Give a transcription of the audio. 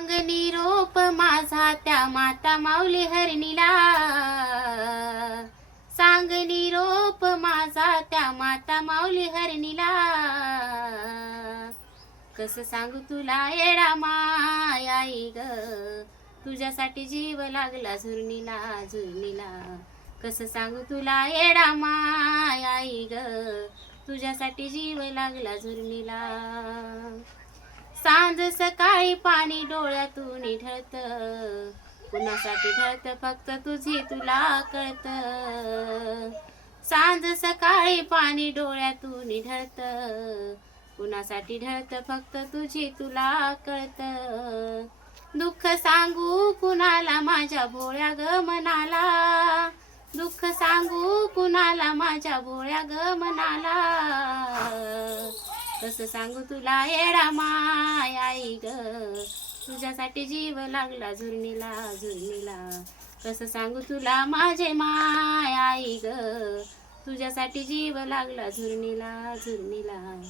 सांग निरोप माझा त्या माता माऊली हरणीला, सांग निरोप माझा त्या माता माऊली हरणीला. कसं सांगू तुला येडा माय आई ग, तुझ्यासाठी जीव लागला झुरणीला झुरणीला. कसं सांगू तुला येडा माय आई ग, तुझ्यासाठी जीव लागला झुरणीला. सांज सकाळी पाणी डोळ्यातून ढळत, कुणासाठी ढळत फक्त तुझी तुला कळत. सांज सकाळी पाणी डोळ्यातून ढळत, कुणासाठी ढळत फक्त तुझी तुला कळत. दुःख सांगू कुणाला माझ्या भोळ्या ग मनाला, दुःख सांगू कुणाला माझ्या भोळ्या ग मनाला. कसं सांगू तुला येडा माय आई ग, तुझ्यासाठी जीव लागला झुरणीला झुरणीला. कसं सांगू तुला माझे माय आई ग, तुझ्यासाठी जीव लागला झुरणीला झुरणीला.